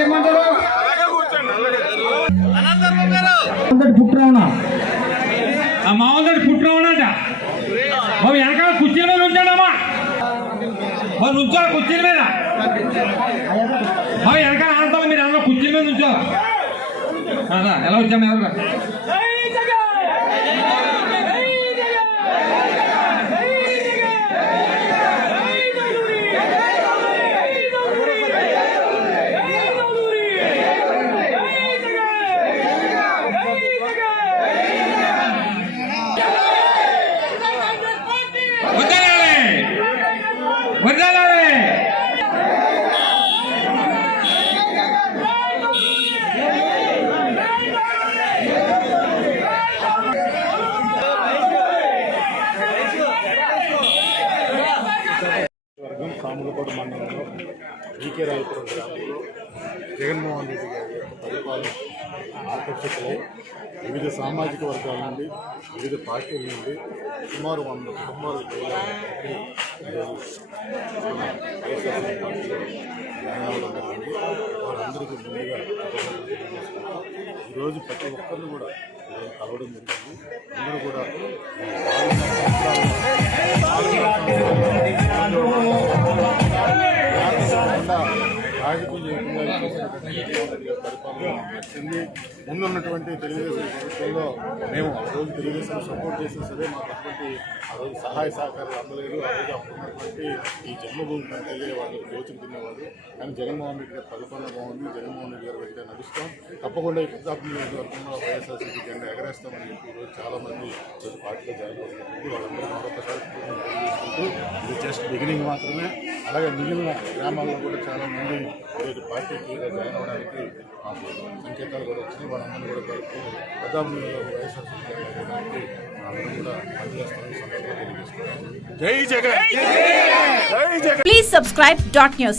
ఏమంటారు? పుట్టరావునా మామూలు పుట్టరావునాట మా వెనకాల కుర్చీ మీద ఉంటాడమ్మా మరి నుంచో కుర్చీ మీద. మా వెనకాల ఆడతాం మీరు అందరూ కుర్చీ మీద నుంచో. ఎలా వచ్చాము ఎవరు వద్దాలి సాములకోట మండలంలో జీకే రాయపురం గ్రామంలో జగన్మోహన్ రెడ్డి గారి యొక్క పరిపాలన ఆకర్షితులై వివిధ సామాజిక వర్గాల నుండి వివిధ పార్టీల నుండి సుమారు వంద కుటుంబాలు జరిగింది వారందరికీ ముందుగా ఈరోజు ప్రతి ఒక్కరిని కూడా కలవడం జరిగింది. అందరూ కూడా రాజకీయ పరిపాలన ముందున్నటువంటి తెలుగుదేశం ప్రభుత్వంలో మేము ఆ రోజు తెలుగుదేశం సపోర్ట్ చేసినా సరే మాకు అటువంటి ఆ రోజు సహాయ సహకారాలు అందలేదు. ఆ రోజు అప్పుడున్నటువంటి ఈ జన్మభూమి కంటే వాళ్ళు దోచుకు తినేవాళ్ళు. కానీ జగన్మోహన్ రెడ్డి గారి పరిపాలన బాగుంది. జగన్మోహన్ రెడ్డి గారు వెంటనే నడుస్తాం. తప్పకుండా ఈ పెద్దాపురం నియోజకవర్గంలో వైఎస్ఆర్సీపీ జెండా ఎగరేస్తామని చెప్పి ఈరోజు చాలా పార్టీలో జాయిన్ అవుతున్నారు. వాళ్ళందరూ మరొకసారి ఇది జస్ట్ బిగినింగ్ మాత్రమే. అలాగే మిగిలిన గ్రామాల్లో కూడా చాలా మంది ఈరోజు పార్టీకి జాయిన్ అవ్వడానికి మాకు సంకేతాలు కూడా వచ్చినాయి. వాళ్ళందరూ కూడా జెండా ఎగరడానికి మనందరం కూడా పనిచేస్తామని సందర్భంగా జై జగన్! జై Jagan! Please subscribe dot news.